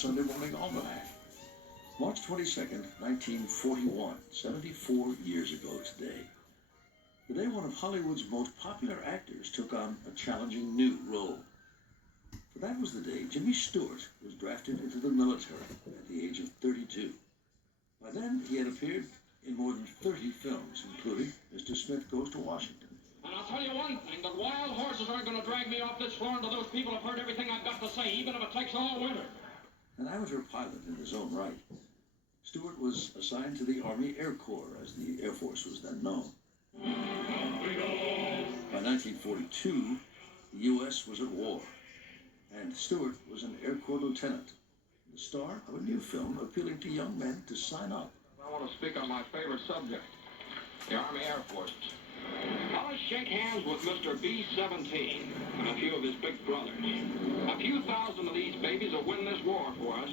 Sunday Morning Almanac. March 22nd, 1941, 74 years ago today. The day one of Hollywood's most popular actors took on a challenging new role. For that was the day Jimmy Stewart was drafted into the military at the age of 32. By then, he had appeared in more than 30 films, including Mr. Smith Goes to Washington. And I'll tell you one thing, the wild horses aren't going to drag me off this floor until those people have heard everything I've got to say, even if it takes all winter. An amateur pilot in his own right, Stewart was assigned to the Army Air Corps, as the Air Force was then known. By 1942, the U.S. was at war, and Stewart was an Air Corps lieutenant, the star of a new film appealing to young men to sign up. I want to speak on my favorite subject, the Army Air Force. I'll shake hands with Mr. B-17 and a few of his big brothers. A few thousand of these babies will win this war for us.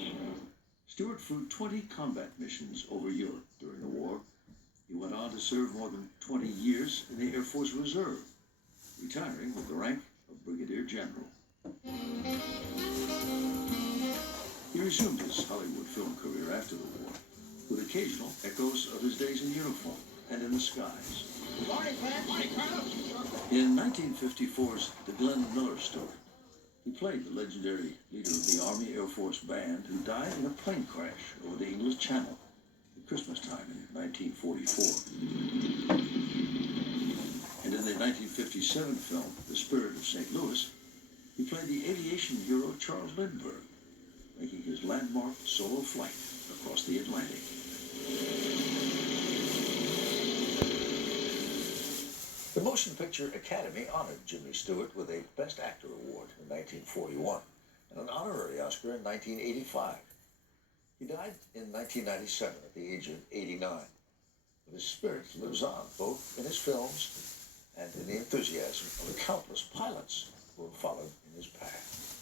Stewart flew 20 combat missions over Europe during the war. He went on to serve more than 20 years in the Air Force Reserve, retiring with the rank of Brigadier General. He resumed his Hollywood film career after the war, with occasional echoes of his days in uniform and in the skies. Morning, Clarence. Morning, Colonel. In 1954's The Glenn Miller Story, he played the legendary leader of the Army Air Force Band who died in a plane crash over the English Channel at Christmas time in 1944. And in the 1957 film The Spirit of St. Louis, he played the aviation hero Charles Lindbergh, making his landmark solo flight across the Atlantic. The Motion Picture Academy honored Jimmy Stewart with a Best Actor award in 1941 and an honorary Oscar in 1985. He died in 1997 at the age of 89. But his spirit lives on, both in his films and in the enthusiasm of the countless pilots who have followed in his path.